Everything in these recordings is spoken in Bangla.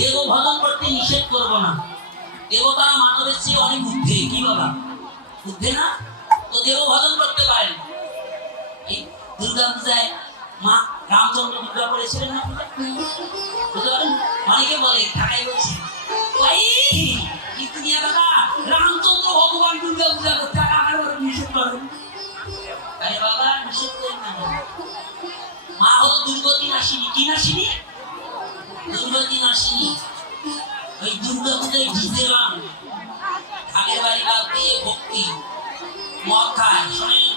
দেব ভজন করতে নিষেধ করব না। দেবতারা মানবের চেয়ে অনেক ঊর্ধ্বে কি বাবা? ঊর্ধ্বে না? তো দেব ভজন করতে পারেন দুর্গা পূজায় মা রামচন্দ্র দুর্গা করেছিলেন না বুঝতে পারেন অনেকে বলে, ঢাকায় বলছি রামচন্দ্র ভগবান দুর্গা পূজা করতে আর নিষেধ করেন আরে বাবা, নিষেধ করেন না মা হলো দুর্গতি নাসিনী কি নাসিনী দুর্গতি নাসিনী ওই দুর্গা ডিজে আগের বাড়ি বাদ দিয়ে ভক্তি, মদ শোনেন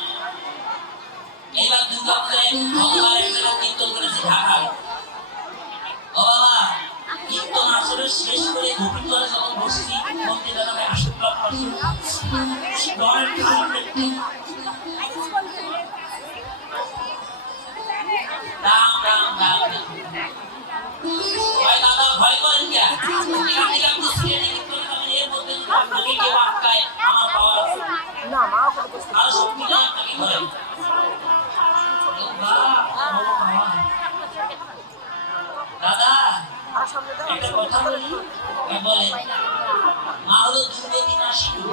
এবার দুর্গা ভগবান একটা কীর্তন করেছে ঢাকায়। ও বাবা, কীর্তন আসলে শেষ করে গোপীন করে যখন বসছি মন্ত্রী দাদা ভাই আশীর্বাদ করছে ডরের রাম রাম রাম। ভয় করেন কে এর মধ্যে আপনাকে আটকায় আমার পাওয়ার আছে না মা আর শক্তি নেই আপনাকে ধরে দাদা আর সামনে দাও একটা কথা বলি বলে? মা হলো দুর্গতি নাসিনী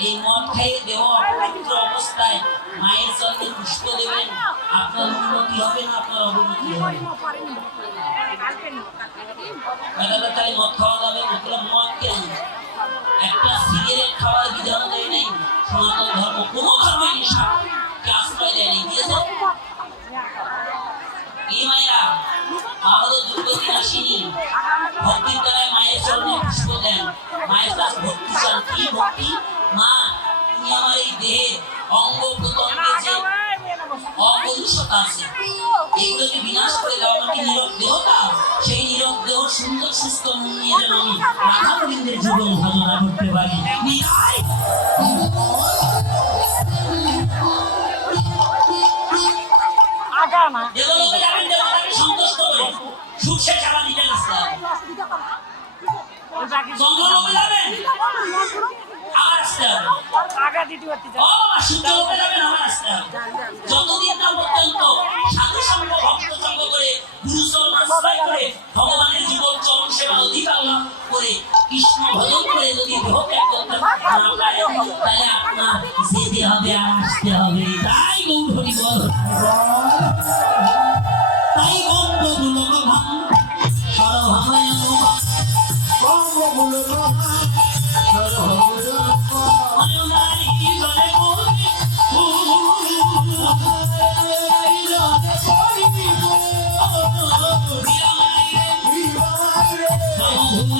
এই মদ খাইয়ে দেহ অপবিত্র অবস্থায় মায়ের চরণে পুষ্প দেবেন আপনার হবে। না একটা সিগারেট খাওয়ার বিধান দেয় নাই ধর্ম কোনো ধর্মই নেশাকে আশ্রয় দেয় নাই দিয়েছে এই হলো দুর্গতি নাসিনী ভক্তির দ্বারায় মায়ের চরণে পুষ্প দেন। মায়ের কাছে ভক্তি চান, কি ভক্তি? এগুলোকে বিনাশ করে দাও আমাকে নীরব দেহ দাও সেই নীরব দেহ সুন্দর সুস্থ মন নিয়ে যেন আমি রাধা গোবিন্দের জীবন ভাবনা করতে পারি নিতাই! দেবলোকে যাবেন দেবতাকে সন্তুষ্ট করে। সুখে চালা দিতে আসতে হবে। জঙ্গলোকে যাবেন? আবার আসতে হবে। আগা দিতে পারতে ও সূর্যলোকে যাবেন আবার আসতে হবে। যতদিন না পর্যন্ত সাধু সঙ্গ ভক্ত সঙ্গ করে গুরু করে ভগবানের জীবন চরণ সেবা অধিকার লাভ করে কৃষ্ণ ভজন করে যদি দেহ করতে না পারে তাহলে আপনার যেতে হবে আর আসতে হবে তাই গৌর হরি বল।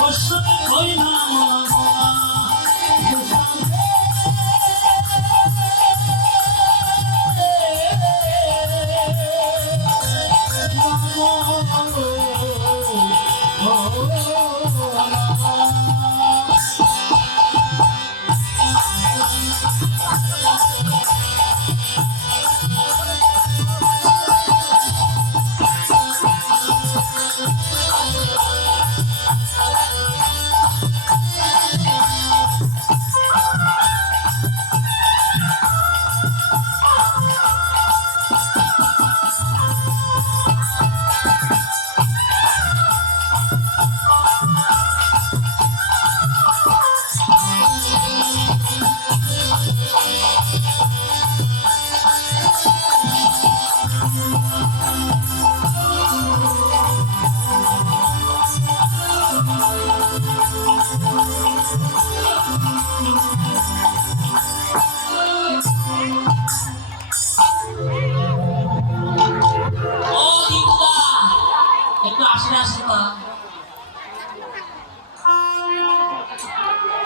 ও